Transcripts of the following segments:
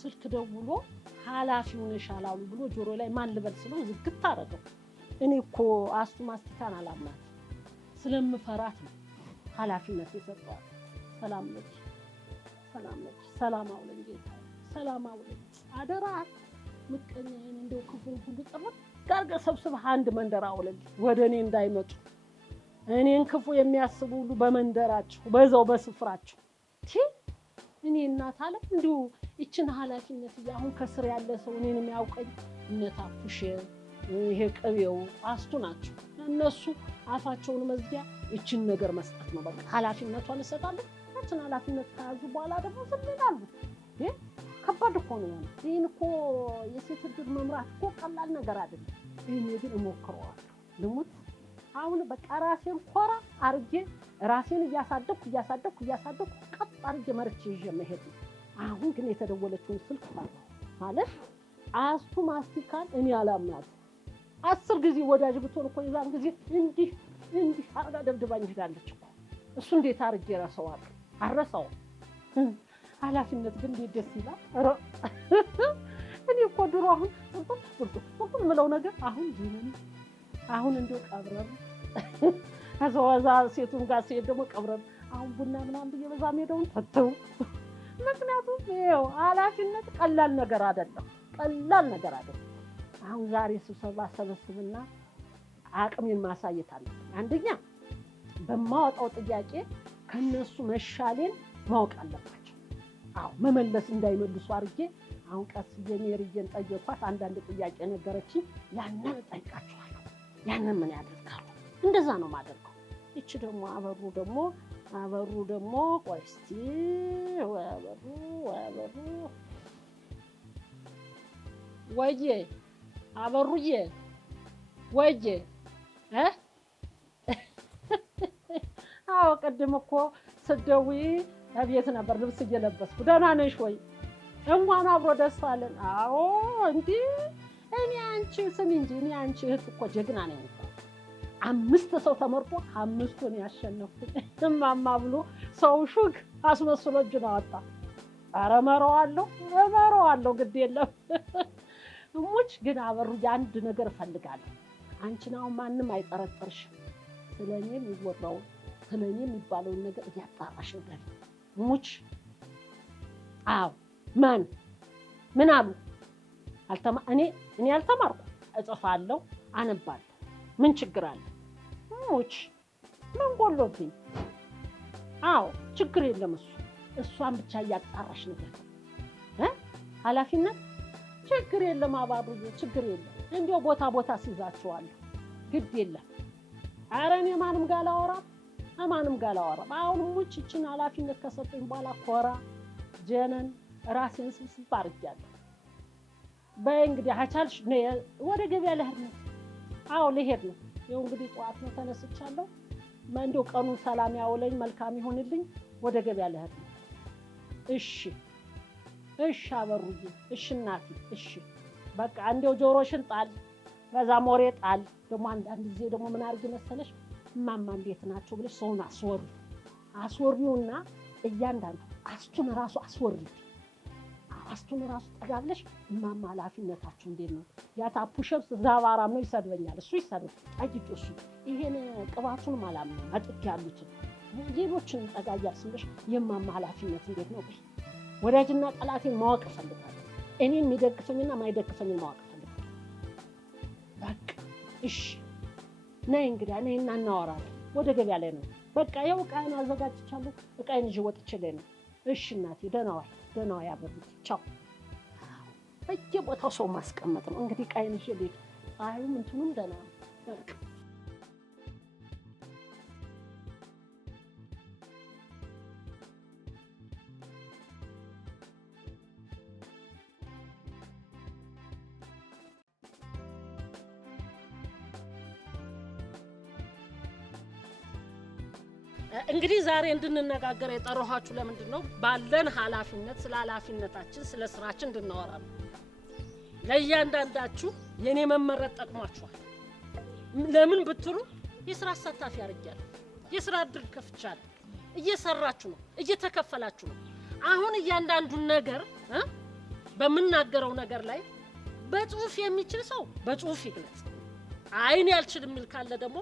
ስልክ ደውሎ ኃላፊው ነሽ አላሉ ብሎ ጆሮ ላይ ማን ልበል ስለው ዝግት አደረገው። እኔ እኮ አስቱ ማስቲካን አላምናት ስለምፈራት ነው ኃላፊነት የሰጠዋት። ሰላም ነች፣ ሰላም ነች፣ ሰላም አውለኝ ጌታ፣ ሰላም አውለኝ አደራ። ምቀኛዬን እንደው ክፉን ሁሉ ጥርት አድርገህ ሰብስበህ አንድ መንደር አውለኝ፣ ወደ እኔ እንዳይመጡ። እኔን ክፉ የሚያስቡ ሁሉ በመንደራቸው በዛው በስፍራቸው። እኔ እናት አለ እንዲሁ ይችን ኃላፊነት አሁን ከስር ያለ ሰው እኔን የሚያውቀኝ እነታፉሽ ይሄ ቅቤው አስቱ ናቸው። እነሱ አፋቸውን መዝጊያ ይችን ነገር መስጠት ነው በቃ። ኃላፊነቷን እሰጣለሁ። ያችን ኃላፊነት ከያዙ በኋላ ደግሞ ዝም ይላሉ። ከባድ እኮ ነው። ይህን እኮ የሴት እድር መምራት እኮ ቀላል ነገር አይደለም። ይህን ግን እሞክረዋለሁ ልሙት። አሁን በቃ ራሴን ኮራ አርጌ ራሴን እያሳደኩ ቀጥ አርጌ መርቼ ይዤ መሄድ ነው። አሁን ግን የተደወለችውን ስልክ ማለት አስቱ ማስቲካን እኔ አላምናት። 10 ጊዜ ወዳጅ ብትሆን እኮ የዛን ጊዜ እንዲህ አርጋ ደብድባኝ ሄዳለች እኮ። እሱ እንዴት አርጌ ረሳዋለሁ? አልረሳውም። ኃላፊነት ግን እንዴት ደስ ይላል። እኔ እኮ ድሮ አሁን ጥንጡን ምለው ነገር አሁን እንደው ቀብረር ከዘዋዛ ሴቱን ጋር ሲሄድ ደግሞ ቀብረር አሁን ቡና ምናምን ብዬ በዛ ሄደውን ተተው። ምክንያቱም ይኸው ኃላፊነት ቀላል ነገር አይደለም። አሁን ዛሬ ስብሰባ ሰበስብና አቅሜን ማሳየት አለብኝ። አንደኛ በማወጣው ጥያቄ ከነሱ መሻሌን ማወቅ አለባቸው። መመለስ እንዳይመልሱ አድርጌ አሁን ቀስ የሜሪየን ጠየኳት። አንዳንድ ጥያቄ ነገረችኝ። ያንን ጠይቃቸዋለሁ። ያንን ምን ያደርጋሉ? እንደዛ ነው ማደርገው። እቺ ደግሞ አበሩ ደግሞ ቆይ እስቲ አበሩ ወይዬ አበሩዬ ወይዬ ቅድም እኮ ስትደውይ እቤት ነበር ልብስ እየለበስኩ። ደህና ነሽ ወይ? እንኳን አብሮ ደስ አለን። አዎ እንዴ እኔ አንቺ ስሚ እንጂ እኔ አንቺ እህት እኮ ጀግና ነኝ እኮ። 5 ሰው ተመርጦ 5ቱን ያሸነፍኩኝ እማማ ብሎ ሰው ሹግ አስመስሎ እጁን አወጣ። ኧረ እመረዋለሁ ግድ የለም። እሙች ግን አበሩ አንድ ነገር እፈልጋለሁ። አንቺን አሁን ማንም አይጠረጥርሽም። ስለኔ የሚወራው ስለኔ የሚባለውን ነገር እያጣራሽ ነገር እሙች። ምን አሉ? እኔ አልተማርኩም። እጽፋለሁ፣ አነባለሁ። ምን ችግር አለ? እሙች ምን ጎሎብኝ? ችግር የለም። እሷን ብቻ እያጣራሽ ነገር ኃላፊነት ችግር የለም። አባቡዬ ችግር የለም። እንዲያው ቦታ ሲይዛቸዋለሁ። ግድ የለም። ኧረ እኔ ማንም ጋር አላወራም። አሁን እሙች ይችን ኃላፊነት ከሰጠኝ በኋላ ኮራ ጀነን ራሴን ስብስብ አድርጊያለሁ። በይ እንግዲህ አቻልሽ ወደ ገበያ ልሄድ ነው። ልሄድ ነው። ይኸው እንግዲህ ጠዋት ነው ተነስቻለሁ። እንደው ቀኑን ሰላም ያውለኝ መልካም ይሁንልኝ። ወደ ገበያ ልሄድ ነው። እሺ አበሩዬ፣ እሺ እናቴ፣ እሺ በቃ እንደው ጆሮሽን ጣል፣ በዛ ሞሬ ጣል። ደግሞ አንዳንድ ጊዜ ደግሞ ምን አድርጊ መሰለሽ እማማ እንዴት ናቸው ብለሽ ሰውን አስወሪውና እያንዳንዱ አስቱን ራሱ ጠጋብለሽ እማማ ኃላፊነታችሁ እንዴት ነው? ያታፑሸብስ ዛባራም ነው ይሰድበኛል። እሱ ይሰድብ ጠይቂ። እሱ ይሄን ቅባቱንም አላምነው አጥቅ ያሉትን ሌሎችን ጠጋያል ስልሽ የማማ ኃላፊነት እንዴት ነው? ወዳጅና ጠላቴን ማወቅ እፈልጋለሁ። እኔን የሚደግፈኝና ማይደግፈኝን ማወቅ እፈልጋለሁ። በቃ እሺ ነይ እንግዲህ ነይና እናወራለን። ወደ ገበያ ላይ ነው። በቃ ያው ዕቃዬን አዘጋጅቻለሁ። ዕቃዬን ይዤ ወጥቼ ላይ ነው። እሺ እናቴ ደህና ዋይ አበሩት። ቻው። በየቦታው ሰው ማስቀመጥ ነው እንግዲህ ዕቃዬን ይዤ ልሂድ። ፀሐዩም እንትኑም ደህና ነው። በቃ እንግዲህ ዛሬ እንድንነጋገር የጠራኋችሁ ለምንድን ነው? ባለን ኃላፊነት ስለ ኃላፊነታችን ስለ ስራችን እንድናወራ ነው። ለእያንዳንዳችሁ የኔ መመረጥ ጠቅሟችኋል። ለምን ብትሉ የስራ አሳታፊ አድርጊያለሁ። የስራ እድል ከፍቻለሁ። እየሰራችሁ ነው፣ እየተከፈላችሁ ነው። አሁን እያንዳንዱን ነገር በምናገረው ነገር ላይ በጽሁፍ የሚችል ሰው በጽሁፍ ይግለጽ። አይን ያልችል የሚል ካለ ደግሞ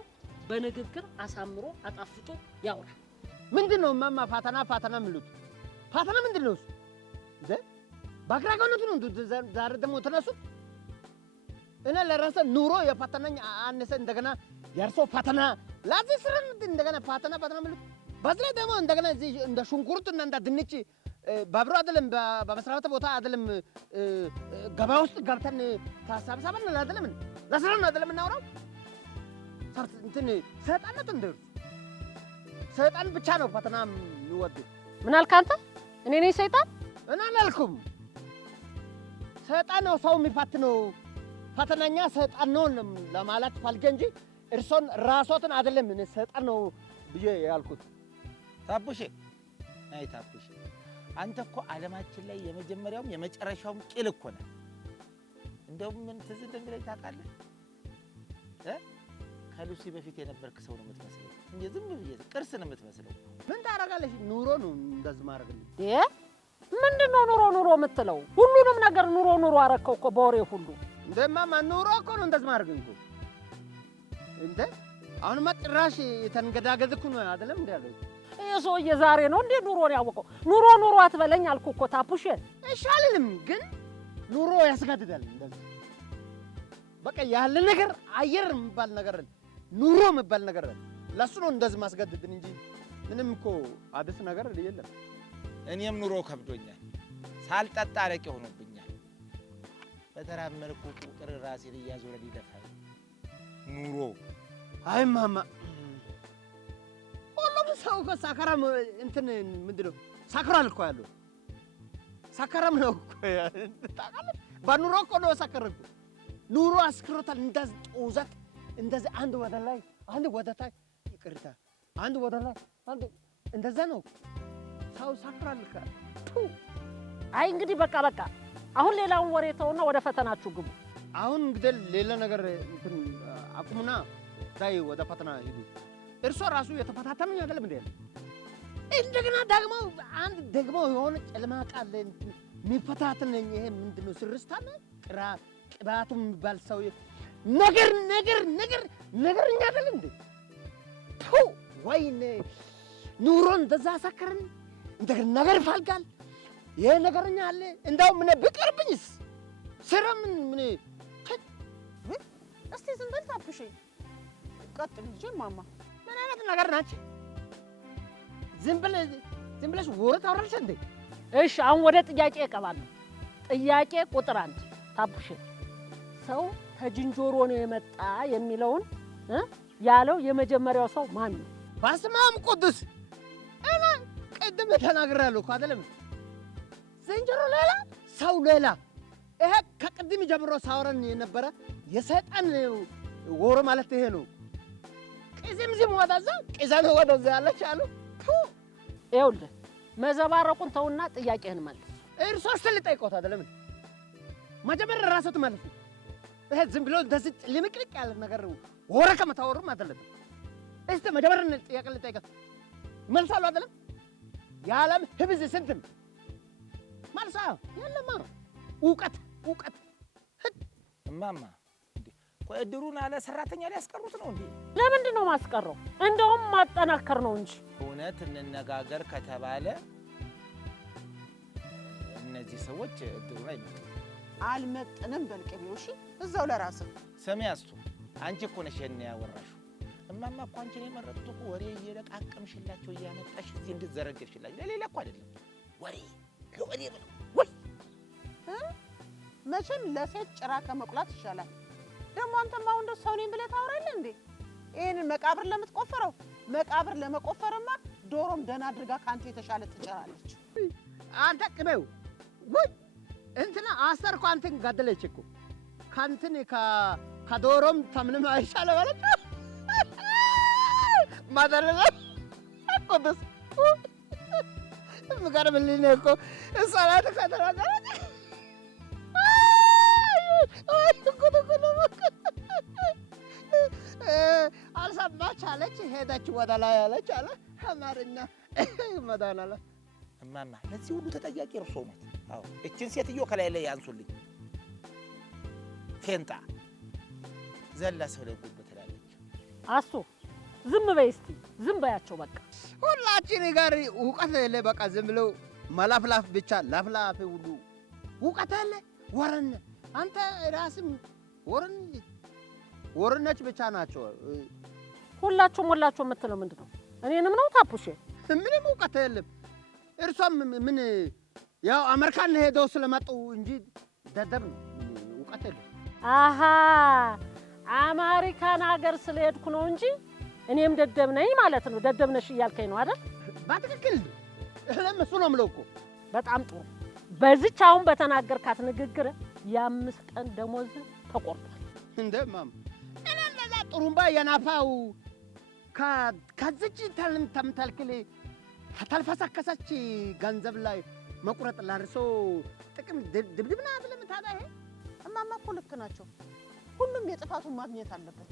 በንግግር አሳምሮ አጣፍጦ ያውራ። ምንድነው ማማ ፋተና የሚሉት? ፋተና ምንድነው እሱ? ባግራጋነቱ ነው ዛሬ ደግሞ ተነሱት። እኔ ለራሴ ኑሮ የፋተናኝ አነሰ እንደገና የእርሶ ፋተና ለዚህ ስራ እንደገና ፋተና የሚሉት በዚህ ደግሞ እንደገና እዚህ እንደ ሽንኩርትና እንደ ድንች ባብሮ አይደለም በመስራት ቦታ አይደለም ገበያ ውስጥ ገብተን ታሳብሳበን አይደለም ለስራ ነው አይደለም እናወራው። እንትን ሰይጣንነት እንደው ሰይጣን ብቻ ነው ፈተና የሚወድ። ምን አልክ አንተ? እኔ ነኝ ሰይጣን? እና አላልኩም። ሰይጣን ነው ሰው የሚፈትነው። ፈተናኛ ሰይጣን ነው ለማለት ፈልጌ እንጂ እርሶን ራስዎትን አይደለም እኔ ሰይጣን ነው ብዬ ያልኩት። ታፑሼ አይ ታፑሼ አንተ እኮ ዓለማችን ላይ የመጀመሪያውም የመጨረሻውም ቂል እኮ ነህ። እንደውም ምን ትዝ እንደሚለኝ ታውቃለህ? ከሉሲ በፊት የነበርክ ሰው ነው የምትመስለው እንጂ ዝም ብዬ ቅርስ ነው የምትመስለው። ምን ታደርጋለሽ? ኑሮ ነው እንደዚህ ማድረግልኝ። ምንድነው ኑሮ የምትለው? ሁሉንም ነገር ኑሮ አረከው እኮ በወሬ ሁሉ። እንደማማ ኑሮ እኮ ነው እንደዚህ ማድረግልኝ እኮ እንደ አሁንማ ጭራሽ የተንገዳገዝኩ ነው አይደለም እንዴ ያለው። ይሄ ሰውዬ ዛሬ ነው እንዴ ኑሮን ያወቀው? ኑሮ አትበለኝ አልኩ እኮ ታፑሼ። እሺ አልልም፣ ግን ኑሮ ያስገድዳል እንደዚህ። በቃ ያለ ነገር አየር የሚባል ነገር ኑሮ የሚባል ነገር ለሱ ነው እንደዚህ ማስገድድን እንጂ ምንም እኮ አዲስ ነገር የለም። እኔም ኑሮ ከብዶኛል። ሳልጠጣ አረቄ ሆኖብኛል። በተራመድኩ ቁጥር ራሴን እያዞረ ሊደፋኝ ኑሮ። አይ ማማ ሁሉም ሰው እኮ ሰካራም እንትን ምንድነው ሰክሯል እኮ ያለው ሰካራም ነው እኮ ታውቃለህ። በኑሮ እኮ ነው ሰከረኩ። ኑሮ አስክሮታል። እንደዚህ ጦዛት እንደዚህ አንድ ወደ ላይ አንድ ወደ ታች ይቅርታ አንድ ወደ ላይ አንድ እንደዛ ነው ሰው ሰክሯል እኮ። አይ እንግዲህ በቃ አሁን ሌላውን ወሬ ተውና ወደ ፈተናችሁ ግቡ። አሁን እንግዲህ ሌላ ነገር እንትን አቁሙና ዛይ ወደ ፈተና ሂዱ። እርሶ ራሱ የተፈታተመኝ አይደለም እንዴ? እንደገና ደግሞ የሆነ ጨለማ ቃል የሚፈታተነኝ ይሄ ምንድነው? ስርስታነ ቅባቱም የሚባል ሰው ነገርኛ አይደል እንዴ? ወይኔ ኑሮን እንደዛ ሰከረን እንደገና ነገር ይፈልጋል። ይሄ ነገርኛ አለ እንደው ምን ቢቀርብኝስ ስራ ምን እስቲ ዝም በል ታፑሼ። ቀጥል እንጂ ማማ። ምን አይነት ነገር ናች? ዝም ብለሽ ወሬ ታወራለሽ እንዴ? እሺ አሁን ወደ ጥያቄ እቀባለሁ። ጥያቄ ቁጥር 1 ታፑሼ፣ ሰው ከጅንጆሮ ነው የመጣ የሚለውን ያለው የመጀመሪያው ሰው ማን ነው? በስመ አብ ቅዱስ። እኔ ቅድም ተናግሬያለሁ እኮ አይደለም? ዝንጀሮ ሌላ ሰው ሌላ። ይሄ ከቅድም ጀምሮ ሳወራን የነበረ የሰይጣን ወሬ ማለት ይሄ ነው። ቅዝምዝም ወደዛ ቅዘን ወደዛ ያለች አሉ። ይኸውልህ መዘባረቁን ተውና ጥያቄህን መልስ። እርሶስ ልጠይቆት አይደለም? መጀመሪያ ራስዎት መልሱ። ይሄ ዝም ብሎ እንደዚህ ልምቅልቅ ያለ ነገር ወሬ ከመታወሩም አይደለም። እስቲ መጀመሪያ ጥያቄ ልጠይቀት መልሳሉ አይደለም? የዓለም ህዝብ ስንት ነው? መልሳ የለማ እውቀት እማማ ቆይ እድሩን አለ ሰራተኛ ሊያስቀሩት ነው እንዴ? ለምንድን ነው ማስቀረው? እንደውም ማጠናከር ነው እንጂ። እውነት እንነጋገር ከተባለ እነዚህ ሰዎች እድሩን አልመጥንም በልቅቤው። እሺ እዛው ለራስህ ስሚ። አስቱ አንቺ እኮ ነሽ የኔ ያወራሽው። እማማ እኮ አንቺን የመረጡት እኮ ወሬ እየለቃቀምሽላቸው እያመጣሽ እዚህ እንድትዘረግፍሽላቸው ለሌላ እኮ አይደለም። ወሬ ብለው ወይ መቼም ለሴት ጭራ ከመቁላት ይሻላል። ደግሞ አንተማ አሁን እንደው ሰው ነኝ ብለህ ታወራለህ እንዴ? ይሄንን መቃብር ለምትቆፈረው መቃብር ለመቆፈርማ ዶሮም ደህና አድርጋ ካንተ የተሻለ ትጨራለች። አንተ ቅቤው ወይ እንትና አሰርኩ አንተን ገደለች እኮ ካንተን ከዶሮም ተምንም አይሻለ ማለት ማደረለ ቆደስ ምጋርብልኝ እኮ ሰላት ከተራገረ አልሰማች አለች ሄደች ወደ ላይ አለች አለ አማርኛ መዳን አለ። እማማ ለዚህ ሁሉ ተጠያቂ እርሶ ናት። አዎ እችን ሴትዮ ከላይ ላይ ያንሱልኝ። ፌንጣ ዘላ ሰው ለጉብ ትላለች። አሱ ዝም በይ እስቲ ዝም በያቸው በቃ። ሁላችን ጋር እውቀት የለ በቃ ዝም ብለው መላፍላፍ ብቻ ላፍላፍ ሁሉ እውቀት አለ። ወረን አንተ ራስም ወረነች ብቻ ናቸው። ሁላችሁም የምትለው ምንድን ነው? እኔንም ነው ታፑሽ? ምንም እውቀት የለም። እርሷም ምን ያው አሜሪካን ሄደው ስለመጡ እንጂ ደደብ ነው። እውቀት የለም። አሃ አሜሪካን ሀገር ስለሄድኩ ነው እንጂ እኔም ደደብ ነኝ ማለት ነው። ደደብ ነሽ እያልከኝ ነው አይደል? በትክክል እሱ ነው የምለው እኮ። በጣም ጥሩ። በዚች አሁን በተናገርካት ንግግር የ5 ቀን ደሞዝ ተቆርጧል። እንደማም እኔ እንደዛ ጥሩምባ የናፋው ከዚች ተምተልክል ከተልፈሰከሰች ገንዘብ ላይ መቁረጥ ላርሶ ጥቅም ድብድብና ብለምታዳ ይሄ እማማ እኮ ልክ ናቸው። ሁሉም የጥፋቱን ማግኘት አለበት።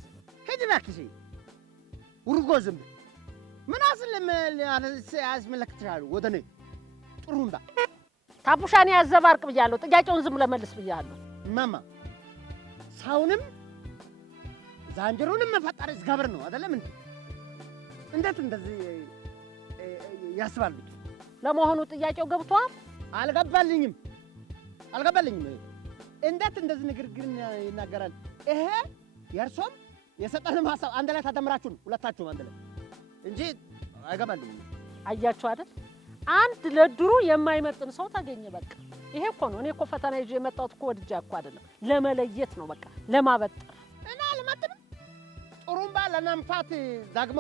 ሂድ እባክሽ ውርጎ ዝም ምን ያስመለክትሻል? ወደ እኔ ጥሩምባ ታፑሻኔ ያዘባርቅ ብያለሁ። ጥያቄውን ዝም ለመልስ ብያለሁ። እማማ ሰውንም ዛንጀሩንም መፈጠር እግዚአብሔር ነው አይደለም እንዴ? እንዴት እንደዚህ ያስባሉ? ለመሆኑ ጥያቄው ገብቷል? አልገባልኝም። እንዴት እንደዚህ ንግግር ይናገራል? ይሄ የእርሶም የሰጠንም ሀሳብ አንድ ላይ ተደምራችሁ ነው ሁለታችሁም አንድ ላይ እንጂ አይገባልኝም። አያችሁ አይደል? አንድ ለድሩ የማይመጥን ሰው ታገኘ። በቃ ይሄ እኮ ነው። እኔ እኮ ፈተና ይዤ የመጣሁት እኮ ወድጄ እኮ አይደለም፣ ለመለየት ነው። በቃ ለማበጠር እና አልመጥንም። ጥሩምባ ለመንፋት ደግሞ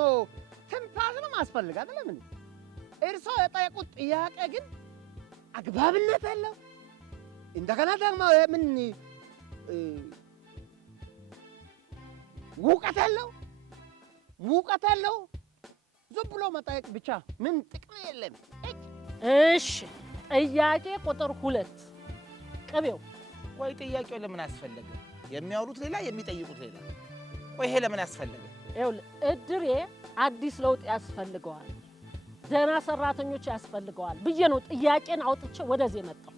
ትንፋሽ ነው ማስፈልግ አይደለም እንዴ? እርሶ የጠየቁት ጥያቄ ግን አግባብነት አለው። እንደገና ደግሞ ምን ሙቀት አለው። ዝም ብሎ መጠየቅ ብቻ ምን ጥቅም የለም። እሺ ጥያቄ ቁጥር 2 ቅቤው። ወይ ጥያቄው ለምን አስፈለገ? የሚያወሩት ሌላ የሚጠይቁት ሌላ። ወይ ይሄ ለምን አስፈለገ? ይኸውልህ እድሬ አዲስ ለውጥ ያስፈልገዋል፣ ደህና ሰራተኞች ያስፈልገዋል ብዬ ነው ጥያቄን አውጥቼ ወደዚህ መጣሁ።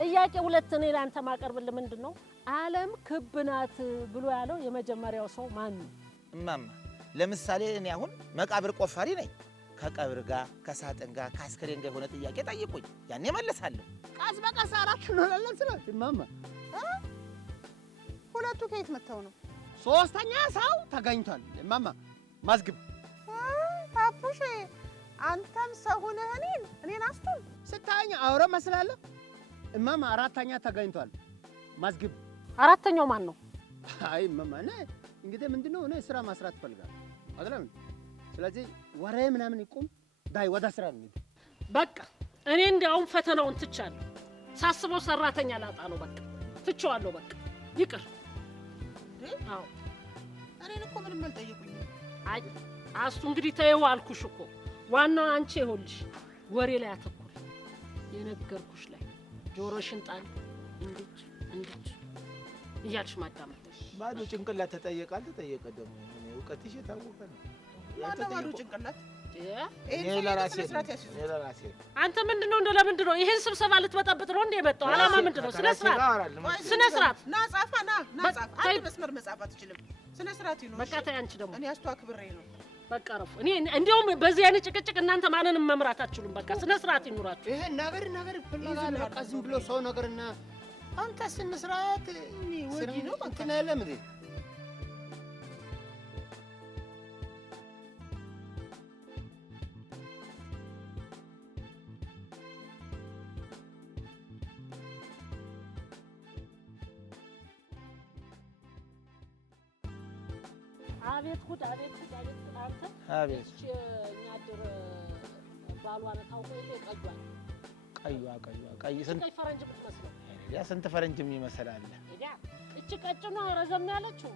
ጥያቄ 2 እኔ ላንተ ማቀርብልህ ምንድን ነው? ዓለም ክብ ናት ብሎ ያለው የመጀመሪያው ሰው ማን ነው? እማማ ለምሳሌ እኔ አሁን መቃብር ቆፋሪ ነኝ። ከቀብር ጋር ከሳጥን ጋር ከአስከሬን ጋር የሆነ ጥያቄ ጠይቁኝ፣ ያኔ እመልሳለሁ። ቀስ በቀስ አራት እንሆናለን ስላት እማማ ሁለቱ ከየት መጥተው ነው? ሶስተኛ ሰው ተገኝቷል እማማ ማዝግብ። ታፑሽ አንተም ሰው ሆነህ እኔን አስቱን ስታየኝ አውረ መስላለሁ እማማ። አራተኛ ተገኝቷል ማዝግብ። አራተኛው ማን ነው? አይ እማማ እኔ እንግዲህ ምንድነው እኔ ስራ ማስራት እፈልጋለሁ አይደለም። ስለዚህ ወሬ ምናምን ይቁም፣ ዳይ ወደ ስራ እንሂድ። በቃ እኔ እንዲያውም ፈተናውን ትቻለሁ። ሳስበው ሰራተኛ ላጣ ነው። በቃ ትቼዋለሁ። በቃ ይቅር። አዎ እኔን እኮ ምንም አልጠየቁኝም። አይ አሱ እንግዲህ ተይው አልኩሽ እኮ። ዋናው አንቺ ይኸውልሽ ወሬ ላይ አተኩሪ፣ የነገርኩሽ ላይ ጆሮሽን ጣል። እንዴት እያልሽ ማዳመጥ። ባዶ ጭንቅላት ተጠየቀ ደግሞ እውቀትሽ የታወቀ ነው። ባዶ ጭንቅላት እኔ ለራሴ አንተ ምንድነው ለምንድን ነው ይሄን ስብሰባ ልትበጠብጥ ነው እንዴ የመጣው? አላማ ምንድነው? ስነ ስርዓት ናጻፋ ናጻፋ አንድ መስመር መጻፍ አትችልም። ስነ ስርዓት ይኖር። በቃ ተይ አንቺ ደግሞ እኔ አስተዋክብሬ ነው። በቃ ረፉ። እኔ እንዲያውም በዚህ አይነት ጭቅጭቅ እናንተ ማንንም መምራት አትችሉም። በቃ ስነ ስርዓት ይኑራችሁ። ይሄ ነገር ፍላጎት በቃ ዝም ብሎ ሰው ነገርና አንተ ስነ ስርዓት ወዲ ነው በቃ ለምን አቤት ጉድ! አንተ አቤት እኛ ድር ባሏን ታውቆ የለ ቀዩ ስንት ፈረንጅ የምትመስለው ስንት ፈረንጅ የሚመስል አለ። እቺ ቀጭኗ ረዘም ያለችው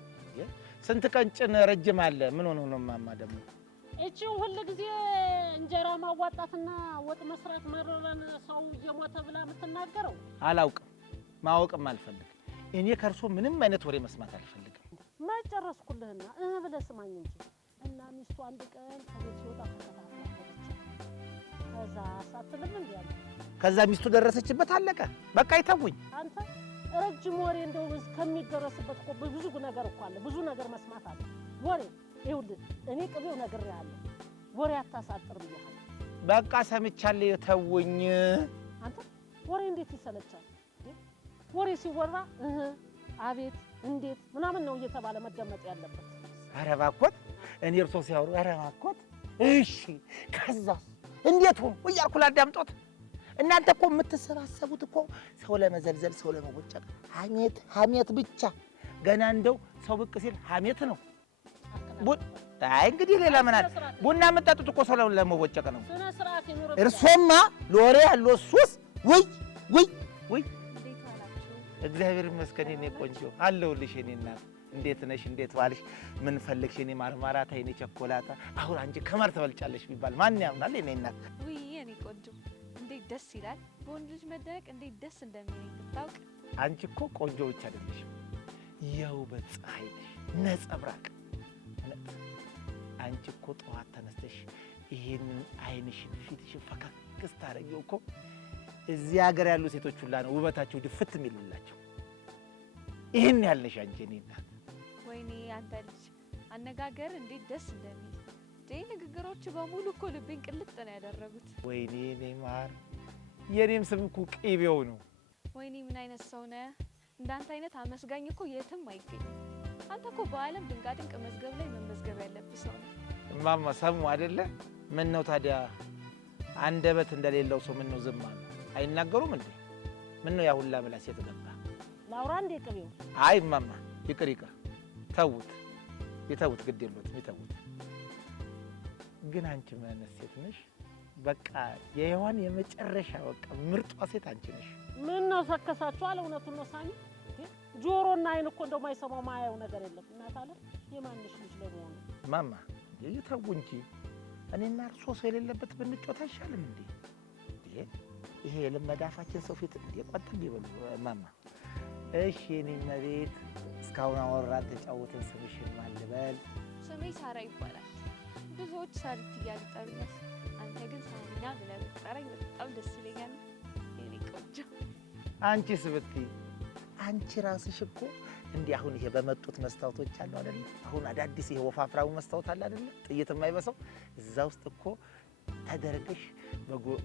ስንት ቀጭን ረጅም አለ። ምን ሆኖ ነው ማማ ደግሞ እቺ ሁሉ ጊዜ እንጀራ ማዋጣትና ወጥ መስራት መረረን ሰው እየሞተ ብላ የምትናገረው? አላውቅም፣ ማወቅም አልፈልግም። እኔ ከርሶ ምንም አይነት ወሬ መስማት አልፈልግም። ማጨረስኩልህና ብለህ ስማኝ እንጂ እና ሚስቱ አንድ ቀን ከቤት ሲወጣ ተከታተለች። ከዛ ሳትልም እንዴ ያለ ከዛ ሚስቱ ደረሰችበት አለቀ በቃ ይተውኝ አንተ ረጅም ወሬ እንደው ከሚደረስበት እኮ ብዙ ነገር እኮ አለ ብዙ ነገር መስማት አለ ወሬ ይኸውልህ እኔ ቅቤው ነግሬሃለሁ ወሬ አታሳጥር ብያለሁ በቃ ሰምቻለሁ ተውኝ አንተ ወሬ እንዴት ይሰለቻል ወሬ ሲወራ አቤት እንዴት ምናምን ነው እየተባለ መደመጥ ያለበት ኧረ እባክዎት እኔ እርሶ ሲያወሩ ኧረ እባክዎት እሺ ከዛስ እንዴት ሆኖ እያልኩ ላዳምጦት እናንተ እኮ የምትሰባሰቡት እኮ ሰው ለመዘልዘል ሰው ለመቦጨቅ ሐሜት ብቻ ገና እንደው ሰው ብቅ ሲል ሐሜት ነው አይ እንግዲህ ሌላ ምን አለ ቡና የምጠጡት እኮ ሰው ለመቦጨቅ ነው ስነ ስርዓት ይኖር እርሶማ ሎሬ ያለው ሱስ ወይ እግዚአብሔር ይመስገን እኔ ቆንጆ አለሁልሽ እኔ እናት እንዴት ነሽ እንዴት ዋልሽ ምን ፈልግሽ እኔ ማርማራታ እኔ ቸኮላታ አሁን አንቺ ከማር ተበልጫለሽ ቢባል ማን ያምናል እኔ እናት ውይ እኔ ቆንጆ እንዴት ደስ ይላል በወንድ ልጅ መደነቅ እንዴት ደስ እንደሚለኝ ብታውቅ አንቺ እኮ ቆንጆ ብቻ አይደለሽም የውበት ፀሐይ ነሽ ነጸብራቅ አንቺ እኮ ጠዋት ተነስተሽ ይሄንን አይንሽን ፊትሽን ፈካክ ስታረጊው እኮ እዚህ ሀገር ያሉ ሴቶች ሁላ ነው ውበታቸው ድፍት የሚልላቸው ይሄን ያለሽ አንቺ እኔ እናት ወይኔ አንተ ልጅ አነጋገር እንዴት ደስ እንደሚል ንግግሮች በሙሉ እኮ ልቤን ቅልጥ ነው ያደረጉት ወይኔ እኔ ማር የኔም ስም እኮ ቅቤው ነው ወይኔ ምን አይነት ሰው ነህ እንዳንተ አይነት አመስጋኝ እኮ የትም አይገኝም አንተ እኮ በዓለም ድንቃድንቅ መዝገብ ላይ መመዝገብ ያለብህ ሰው ነህ እማማ ሰሙ አይደለ ምን ነው ታዲያ አንደበት እንደሌለው ሰው ምን ነው ዝም አሉ አይናገሩም እንዴ ምን ነው ያ ሁላ ምላስ የተገባ ላውራ እንዴ ቅቤው አይ እማማ ይቅር ተውት ይተውት ግድ የለውም ይተውት ግን አንቺ ምን ሴት ነሽ በቃ የሔዋን የመጨረሻ በቃ ምርጧ ሴት አንቺ ነሽ ምን ነው ሰከሳችሁ አለ እውነቱን ነው ሳሚ ጆሮና አይን እኮ እንደው ማይሰማው ማያው ነገር የለም እናት አለ የማንሽ ልጅ ለሆነ ማማ ይተው እንጂ እኔና እርሶ ሰው የሌለበት ብንጮት አይሻልም እንዴ ይሄ ለመዳፋችን ሰው ፊት የቆጠብ ይበሉ ማማ እሺ እኔ መቤት እስካሁን አወራን ተጫወትን ስምሽን ማን ልበል ስሜ ሳራ ይባላል ብዙዎች ሳሪት እያልጠሩኛል አንተ ግን ሳሚና ብለህ ብትጠራኝ በጣም ደስ ይለኛል የኔ ቆንጆ አንቺስ ብትይ አንቺ ራስሽ እኮ እንዲህ አሁን ይሄ በመጡት መስታወቶች አሉ አይደል አሁን አዳዲስ ይሄ ወፋፍራው መስታወት አለ አይደል ጥይት የማይበሳው እዛ ውስጥ እኮ ተደረገሽ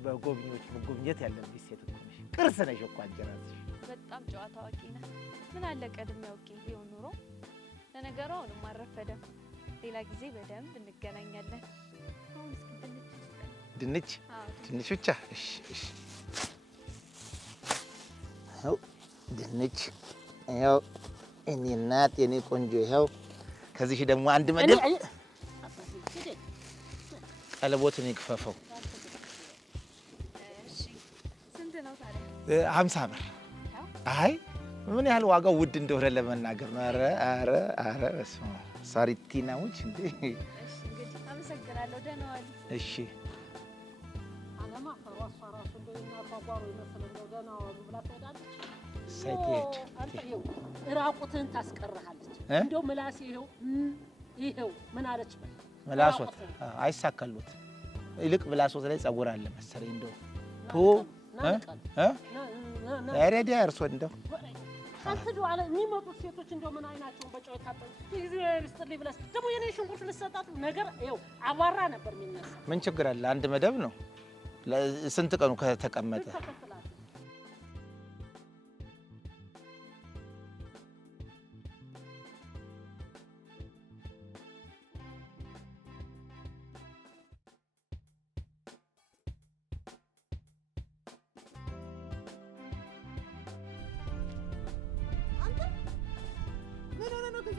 በጎብኚዎች መጎብኘት ያለብሽ ሴት እኮ ነሽ ቅርስ ነሽ እኮ አንቺ ራስሽ በጣም ጨዋታ አዋቂ ነህ ምን አለ ቀድሜ አውቄ ቢሆን ኑሮ ለነገሩ አሁንም አልረፈደም ሌላ ጊዜ በደንብ እንገናኛለን አሁን እስኪ ድንች ብቻ እሺ አው ድንች ያው እኔ እናት የኔ ቆንጆ ይኸው ከዚህ ደግሞ አንድ መደብ ቀለቦትን ይክፈፈው እሺ ስንት ነው ታዲያ 50 ብር አይ ምን ያህል ዋጋው ውድ እንደሆነ ለመናገር ነው አረ በስመ አብ ሳሪቲናዎች እንዴ እሺ እንግዲህ አመሰግናለሁ ደህና ዋል እሺ አለማ ፈራሷ ራሱ እንደና ጓጓሮ ይመስለው ደህና ዋሉ ብላ ትወዳለች ሳይቴት አንተ ይኸው ራቁትን ታስቀርሃለች እንደው ምላስ ይኸው ምን አለች ምላሶት አይሳካሉት ይልቅ ምላሶት ላይ ጸጉር አለ መሰለኝ እንደው አረዲ አርሶ እንደው አንተዱ አለ የሚመጡት ሴቶች እንደው ምን አይናቸውን በጨው ታጠቡ እግዚአብሔር ይስጥልኝ ብለስ ደግሞ የኔ ሽንኩርት ልሰጣት ነገር ይኸው አቧራ ነበር የሚነሳ ምን ችግር አለ አንድ መደብ ነው ስንት ቀኑ ከተቀመጠ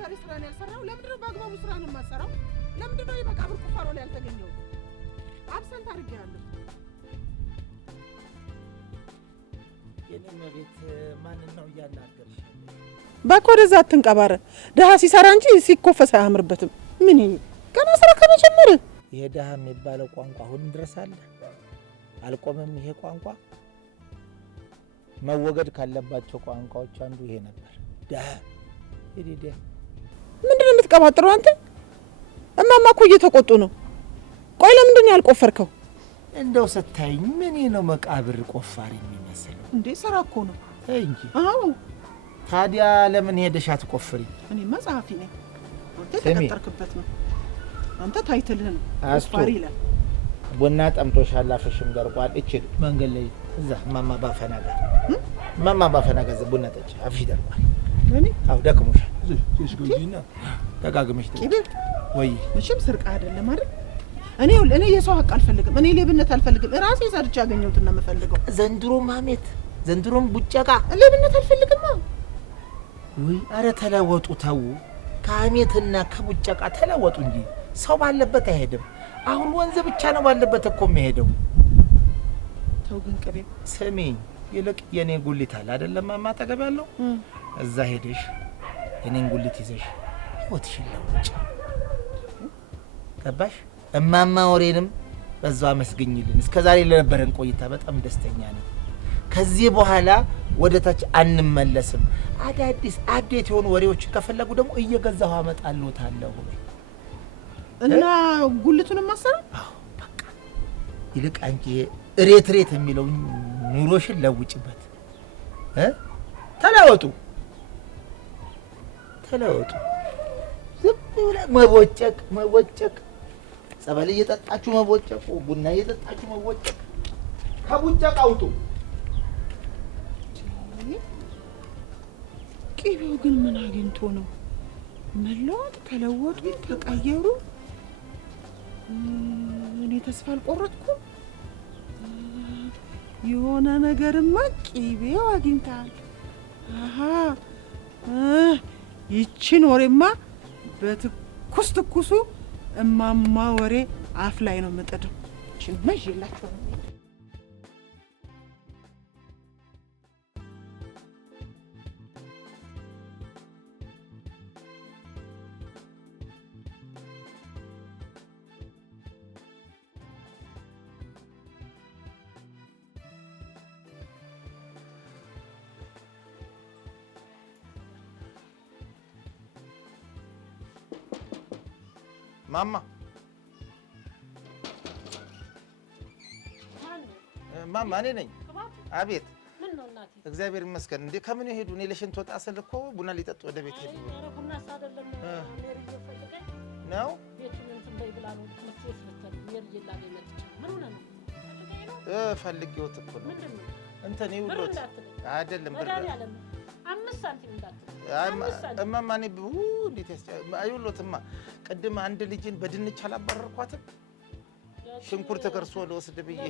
ዛሬ ስራ ነው ያልሰራው ለምንድን ነው በአግባቡ ስራ ነው የማሰራው ለምንድን ነው የመቃብር ቁፋሮ ላይ ያልተገኘው አብሰንት አድርጌያለሁ የኔ ቤት ማን ነው ያናገርሽ እባክህ ወደዛ አትንቀባረ ደሃ ሲሰራ እንጂ ሲኮፈስ አያምርበትም ምን ገና ስራ ከመጀመር ይሄ ደሃ የሚባለው ቋንቋ አሁን ድረስ አለ አልቆመም ይሄ ቋንቋ መወገድ ካለባቸው ቋንቋዎች አንዱ ይሄ ነበር ደሃ ይዲደ ምንድነው የምትቀባጥረው አንተ እማማ እኮ እየተቆጡ ነው ቆይ ለምንድን ነው ያልቆፈርከው እንደው ስታይኝ ምን ነው መቃብር ቆፋሪ የሚመስለው? እንዴ ስራ እኮ ነው እንጂ። አዎ ታዲያ ለምን ሄደሽ አትቆፍሪ? እኔማ ጸሐፊ ነኝ። አንተ ተቀጠርክበት ነው። አንተ ታይትልህ ነው ቆፋሪ ይላል። ቡና ጠምቶሻል፣ አፍሽም ደርቋል። እቺ መንገድ ላይ እዛ ማማ ባፈና ጋር ቡና ጠጪ፣ አፍሽ ደርቋል። እኔ አው ደክሞሻል። እሺ ጎጂና ደጋግመሽ ቂቤ ወይ መቼም ስርቃ አይደለም አይደል? እኔ የሰው ሀቅ አልፈልግም። እኔ ሌብነት አልፈልግም። ራሴ ሰርቼ ያገኘሁትን ነው የምፈልገው። ዘንድሮ ማሜት፣ ዘንድሮም ቡጨቃ ሌብነት አልፈልግም። ወይ አረ ተለወጡ፣ ተው። ከአሜትና ከቡጨቃ ተለወጡ እንጂ ሰው ባለበት አይሄድም። አሁን ወንዝ ብቻ ነው ባለበት እኮ የሚሄደው። ተው ግን ቅቤ ስሚኝ፣ ይልቅ የኔ ጉሊት አለ አይደለም ማማ አጠገብ ያለው እዛ ሄደሽ የኔን ጉሊት ይዘሽ ህይወትሽን ለውጭ። ገባሽ? እማማ ወሬንም በዛው አመስግኝልን። እስከዛሬ ለነበረን ቆይታ በጣም ደስተኛ ነኝ። ከዚህ በኋላ ወደ ታች አንመለስም። አዳዲስ አፕዴት የሆኑ ወሬዎችን ከፈለጉ ደግሞ እየገዛሁ አመጣልዎታለሁ። እና ጉልቱንም ማሰራ? አዎ በቃ ይልቅ አንቺ ሬት የሚለው ኑሮሽን ለውጭበት። ተለወጡ። ዝም ብለህ መቦጨቅ፣ ጸበል እየጠጣችሁ መቦጨቁ፣ ቡና እየጠጣችሁ መቦጨቅ። ከቡጨቅ አውጡ። ቅቤው ግን ምን አግኝቶ ነው? መለወጥ፣ ተለወጡ፣ ተቀየሩ። እኔ ተስፋ አልቆረጥኩም። የሆነ ነገርማ ቅቤው አግኝታል። አሃ ይቺን ወሬማ በትኩሱ እማማ ወሬ አፍ ላይ ነው የምጥደው። ይቺን መዥላችሁ ነው። ማማ እኔ ነኝ። አቤት። ምን ነው እናቴ? እግዚአብሔር ይመስገን። እንዴ ከምን ሄዱ? እኔ ለሽንት ወጣ ስል እኮ ቡና ሊጠጡ ወደ ቤት ሄዱ። ኧረ ቡናስ አይደለም ሜሪ እየፈለገኝ ነው። ቤቱን እንትን በይ ብላ ነው ትምህርት ቤት ልትሄድ ሜሪ እየላገኝ መጥቼ። ምን ሆነ ነው? ፈልጌዎት እኮ ነው። ምንድን ነው? እንትን ይውሎት አይደለም ብር 5 ሳንቲም እንዳትል። እማማ እኔ እንዴት አይውሎትማ። ቅድም አንድ ልጅን በድንች አላባረርኳትም? ሽንኩርት ከርሶ ለወስድ ብዬ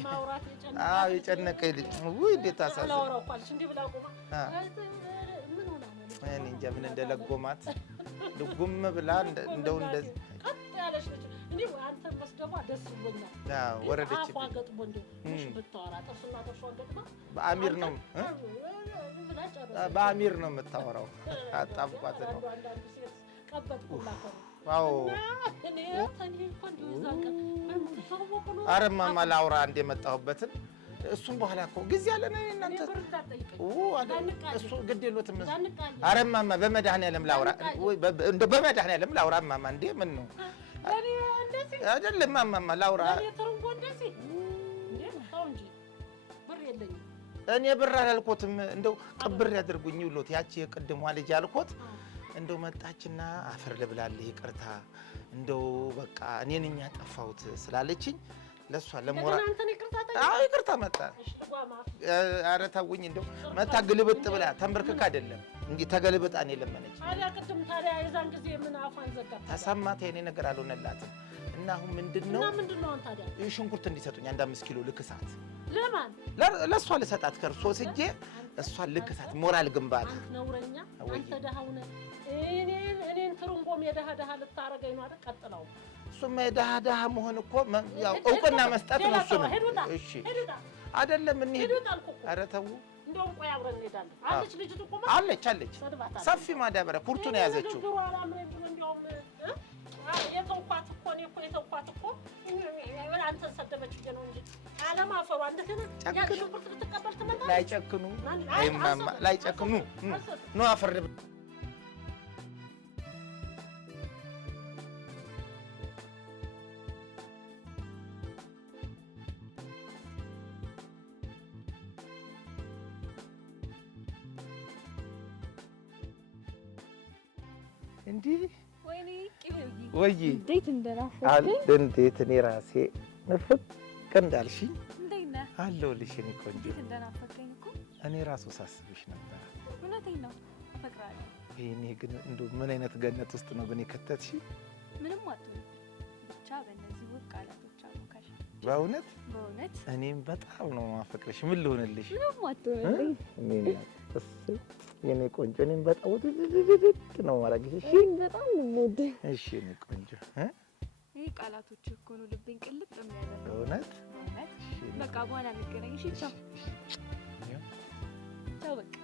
የጨነቀኝ ልጅ እንዴት አሳዘነ። እኔ እንጃ ምን እንደለጎማት ልጉም ብላ እንደው እንደዚህ ወረደች። በአሚር ነው የምታወራው። አጣብቋት ነው። አዎ ኧረ እማማ ላውራ እንደ የመጣሁበትን እሱም በኋላ እኮ ጊዜ አለ ነው እናንተ እሱ ግድ የለዎትም። ኧረ እማማ በመድኃኒዓለም ላውራ እንደው በመድኃኒዓለም ላውራ እማማ እንዴ ምን ነው አይደለም እማማ ላውራ እኔ ብር አላልኩትም። እንደው ቅብር ያድርጉኝ ይውሎት ያቺ የቅድሟ ልጅ ያልኩት እንደው መጣችና አፈር ልብላለህ ይቅርታ እንደው በቃ እኔ ነኝ ያጠፋሁት ስላለችኝ ለሷ ለሞራ ይቅርታ መጣ። ኧረ ተውኝ። እንደው መታ ግልብጥ ብላ ተንበርክካ አይደለም እንዴ ተገልብጣ እኔ ለመነች። ታዲያ የዛን ጊዜ ምን አፋን ዘጋ ተሰማት። የኔ ነገር አልሆነላትም። እና አሁን ምንድነው ታዲያ ሽንኩርት እንዲሰጡኝ 5 ኪሎ ልክሳት። ለማን? ለሷ ልሰጣት ከርሶ ስጄ እሷ ልክሳት ሞራል ግንባታ። ነውረኛ አንተ ደሃው ነህ። እኔን ትርንጎም የደሃ ልታረገኝ ነው አይደል? ቀጥለው እሱማ የደሃ መሆን እኮ ያው እውቅና መስጠት ነው። እሱ ነው እሺ አይደለም እንሂድ። ኧረ ተው እንደውም ቆይ አብረን እንሄዳለን። አለች ልጅቱ እኮ አለች ሰፊ ማዳበሪያ ኩርቱን የያዘችው የተውኳት እኮ አንተን ሰደበች ነው እንጂ አለማፈሯ እንደገና ሽንኩርት ልትቀበል ትመጣለች። ላይጨክኑ ነው አፈር እንዴ ወይኔ ቅቤው ወይ እንዴት እንደናፈቀኝ አለ እንዴት እኔ ራሴ ንፍቅ እንዳልሽኝ እንዴት ነህ አለሁልሽ እኔ ቆንጆ እንዴት እንደናፈቀኝ እኮ እኔ ራሱ ሳስብሽ ነበር እውነቴን ነው አፈቅራለሁ ይሄኔ ግን እንደው ምን አይነት ገነት ውስጥ ነው ግን የከተትሽ ምንም አትሆንም ብቻ በእነዚህ ውብ ቃላቶች አሞካሽ በእውነት እኔም በጣም ነው ማፈቅርሽ ምን ልሆንልሽ ምንም አትሆንም የኔ ቆንጆ እኔም በጣም ውድድድድ ነው ማረግሽ እሺ በጣም ነው የምወደው እሺ የኔ ቆንጆ ይሄ ቃላቶች እኮ ነው ልቤን ቅልጥ የሚያደርገው በእውነት በቃ በኋላ እንገናኝ እሺ ቻው ቻው በቃ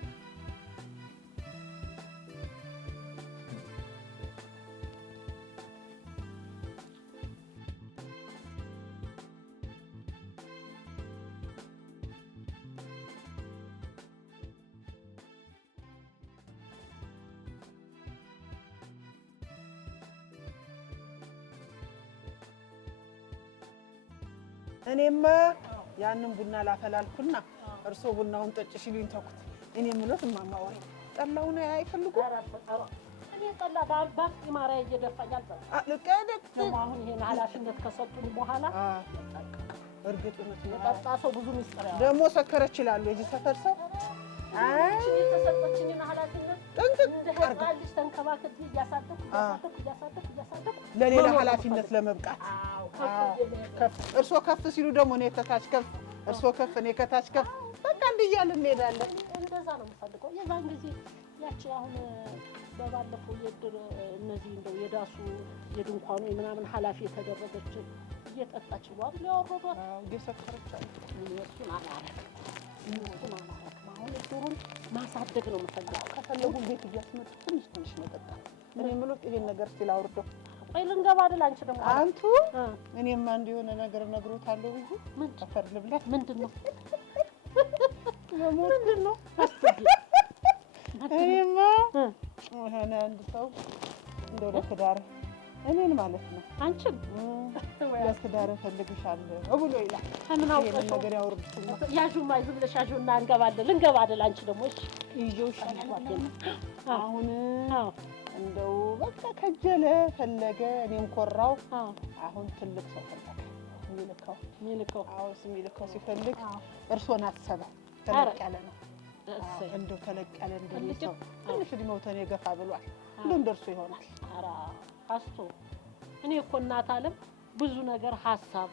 እኔማ ያንን ቡና ላፈላልኩና እርሶ ቡናውን ጠጭ ሲሉኝ ተኩት። እኔ ምሎት እማማ ወይ ጠላውን አይፈልጉ? እኔ ጠላ ባልባስ ማሪያ እየደፋኝ አልጠጣም። ደግሞ አሁን ይሄን ኃላፊነት ከሰጡኝ በኋላ እርግጥ ነው የጠጣ ሰው ብዙ ሚስጥር ያለው ደግሞ ሰከረ ይችላል የዚህ ሰፈር ሰው የተሰጠችኝን ኃላፊነት እንደ ህፃን ልጅ ተንከባክቤ እያሳደኩ ለሌላ ኃላፊነት ለመብቃት እርሶ ከፍ ሲሉ ደግሞ እኔ ከታች ከፍ እርሶ ከፍ እኔ ከታች ከፍ በቃ እንዲያልን እንሄዳለን። እንደዛ ነው የምፈልገው። የዛን ጊዜ ያቺ አሁን በባለፈው የድር እነዚህ እንደው የዳሱ የድንኳኑ ምናምን ኃላፊ የተደረገች እየጠጣች ነው አይደል ያወረዷት እየሰከረች እሱን አላረግም። አሁን እሱን ማሳደግ ነው የምፈልገው። ከፈለጉ ቤት እያስመጡ ትንሽ መጠጣት። እኔ የምለው ይሄን ነገር እስኪ ላውርደው። ቆይ ልንገባ አይደል አንቺ ደግሞ አንቱ እኔማ እንዲሆነ ነገር ነግሮታለሁ ብዬ ምን ተፈር ልብላ ምንድን ነው እኔማ ሆነ አንድ ሰው እንደው ለትዳር እኔን ማለት ነው አንቺን ለትዳር እፈልግሻለሁ ብሎ ይላል። ምን አውቀሽ ነገር ያወርዱትና ያዡማ ዝም ብለሽ ያዡና እንገባለን ልንገባ አይደል አንቺ ደግሞ እሺ ይዤው አሁን እንደው በቃ ከጀለ ፈለገ እኔም ኮራው አሁን ትልቅ ሰው ፈለገ የሚልከው የሚልከው ሲፈልግ እርሶን አሰበ ተለቅ ያለ ነው እንደው ተለቅ ያለ እንደዚህ ትንሽ እድሜው ተኔ ገፋ ብሏል እንደው እንደርሱ ይሆናል። ኧረ አስቶ እኔ እኮ እናት አለም ብዙ ነገር ሐሳብ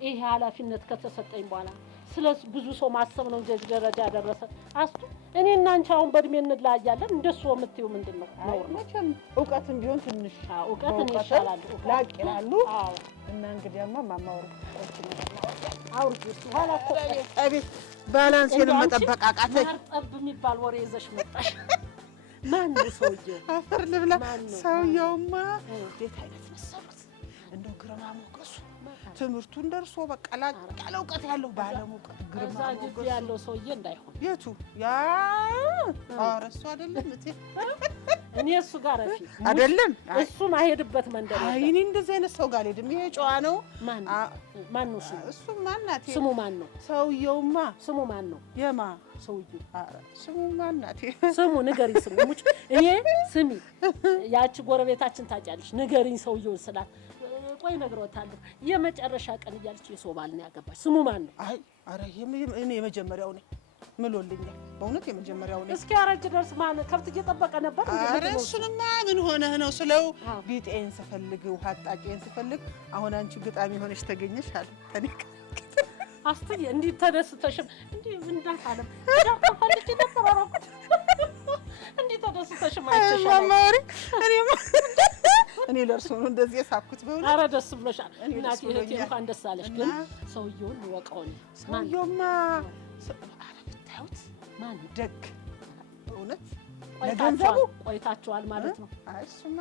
ይሄ ኃላፊነት ከተሰጠኝ በኋላ ስለዚህ ብዙ ሰው ማሰብ ነው እንደዚህ ደረጃ ያደረሰ አስቶ እኔና አንቺ አሁን በእድሜ እንላያለን እንደሱ የምትይው ምንድነው ነው መቼም ዕውቀትም ቢሆን ትንሽ ዕውቀትን ይሻላል ላቅ ይላሉ እና እንግዲያማ ማማወሩ አውርጂ ኋላ እኮ አቤት ባላንሴን መጠበቅ አቃተኝ ጠብ የሚባል ወሬ ይዘሽ መጣሽ ማን ነው ሰውዬው አፈር ልብላ ሰውዬውማ እንዴት አይነት መሰሉት እንደው ግርማ ሞገሱ ትምህርቱን ደርሶ በቃ ላቅ ያለ ዕውቀት ያለው ባለም ዕውቀት ግርማ ሞገሱ ያለው ሰውዬ እንዳይሆን የቱ ያ አረሱ አይደለም እቴ እኔ እሱ ጋር ረፊ አይደለም እሱ ማሄድበት መንደር አይ እኔ እንደዚህ አይነት ሰው ጋር ሄድም ይሄ ጨዋ ነው ማን ነው እሱ ማን ናት ስሙ ማን ነው ሰውዬውማ ስሙ ማን ነው የማ ሰውዬው ስሙ ማን ናት ስሙ ንገሪኝ ስሙ ሙጭ እኔ ስሚ ያቺ ጎረቤታችን ታውቂያለሽ ንገሪኝ ሰውዬውን ስላት ቆይ ነግሮታለሁ የመጨረሻ ቀን እያለች የሰው ባል ነው ያገባች ስሙ ማን ነው አይ አረ እኔ የመጀመሪያው ነኝ ምሎልኛል በእውነት የመጀመሪያው ነኝ እስኪ አረጅ ደርስ ማን ከብት እየጠበቀ ነበር አረ እሱንማ ምን ሆነህ ነው ስለው ቢጤን ስፈልግ ውሃ አጣጬን ስፈልግ አሁን አንቺ ግጣሚ ሆነሽ ተገኘሽ አለ እኔ አስተይ እንዴ ተደስተሽም እንዴ እንዳታለም ዳርፈልጭ ነበር አረኩት እንዴ ተደስተሽም አይተሻል እኔ ለርሶ ነው እንደዚህ ሳኩት በእውነት አረ ደስ ብሎሻል እናቴ እህቴ እንኳን ደስ አለሽ ግን ሰውዬውን ወቀው ነው ሰውዬውማ አረ ብታዩት ማን ደግ በእውነት ለገንዘቡ ቆይታችኋል ማለት ነው አይ እሱማ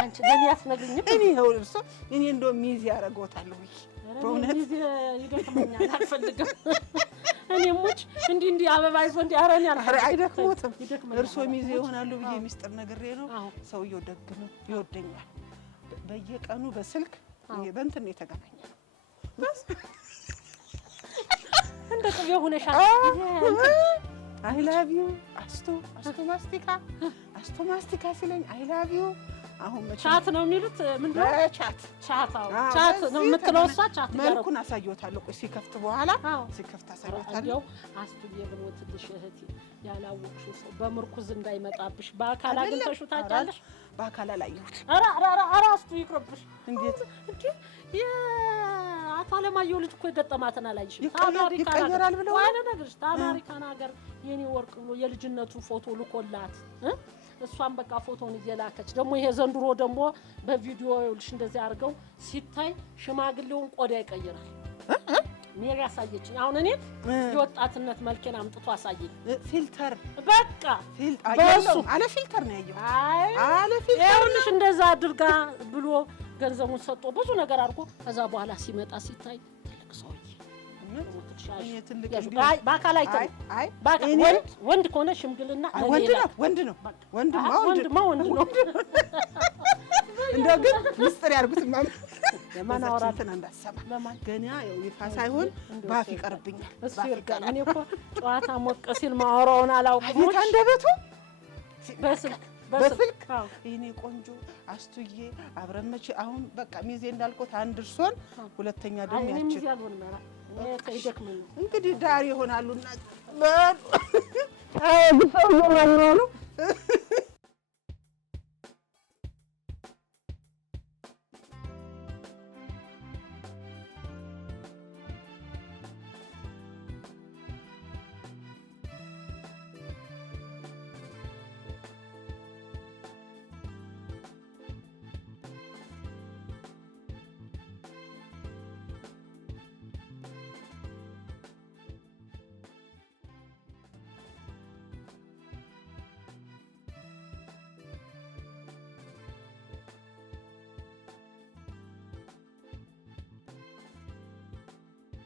አንቺ ለኔ ያስነግኝም እኔ ነው እርሶ እኔ እንደው ሚዜ ያረጋውታል ወይ በእውነት ሚዜ ይደክመኛል አልፈልግም እኔ ሙጭ እንዲ አበባ ይዞ እንዲ አረን ያልፈ አይደክሞትም እርሶ ሚዜ ይሆናሉ ብዬ ሚስጥር ነግሬ ነው ሰውዬው ደግ ነው ይወደኛል በየቀኑ በስልክ በእንትን ነው የተገናኘው በስ እንደ ቅቤ ሆነሻል አይ ላቭ ዩ አስቱ ማስቲካ ሲለኝ አይ ላቭ ዩ አሁን ቻት ነው የሚሉት ምንድነው? ቻት ቻት ነው የምትለው እሷ ቻት መልኩን አሳየዎታለሁ። ቆይ ሲከፍት በኋላ ሲከፍት አሳየዎታለሁ። አስቱዬ ብሞትልሽ እህቴ ያላወቅሽው ሰው በምርኩዝ እንዳይመጣብሽ በአካል አግኝተሽው ታውቂያለሽ? በአካል አላየሁት። ኧረ አስቱ ይቅርብሽ። እንዴት የአቶ አለማየሁ ልጅ እኮ የገጠማትን አላየሽም? ይቀየራል ብለው ዋለ ነገርሽ ታማሪካን ሀገር የኔ ወርቅ ብሎ የልጅነቱ ፎቶ ልኮላት እሷን በቃ ፎቶን እየላከች ደግሞ ይሄ ዘንድሮ ደግሞ በቪዲዮ ይኸውልሽ እንደዚህ አድርገው ሲታይ ሽማግሌውን ቆዳ ይቀይራል። ሜሪ ያሳየችኝ። አሁን እኔ የወጣትነት መልኬን አምጥቶ አሳየኝ። ፊልተር በቃ በሱ አለ ፊልተር ነው ያየው። አለ ፊልተር ይኸውልሽ እንደዛ አድርጋ ብሎ ገንዘቡን ሰጥቶ ብዙ ነገር አድርጎ ከዛ በኋላ ሲመጣ ሲታይ ትልቅ ሰውዬ በአካል አይተን ወንድ ከሆነ ሽምግልና ወንድ ነው። እንደው ግን ምስጢር ያርጉት ለማናወራትን እንዳሰማ ገና ያው ይፋ ሳይሆን ባፍ ይቀርብኛል። እኔ እኮ ጨዋታ ሞቅ ሲል ማወራውን አላውቅም። አንደበቱ በስልክ የኔ ቆንጆ አስቱዬ አብረን መቼ አሁን በቃ ሚዜ እንዳልኩት አንድ እርሶን ሁለተኛ ደግሞ ያችን እንግዲህ ዳር ይሆናሉና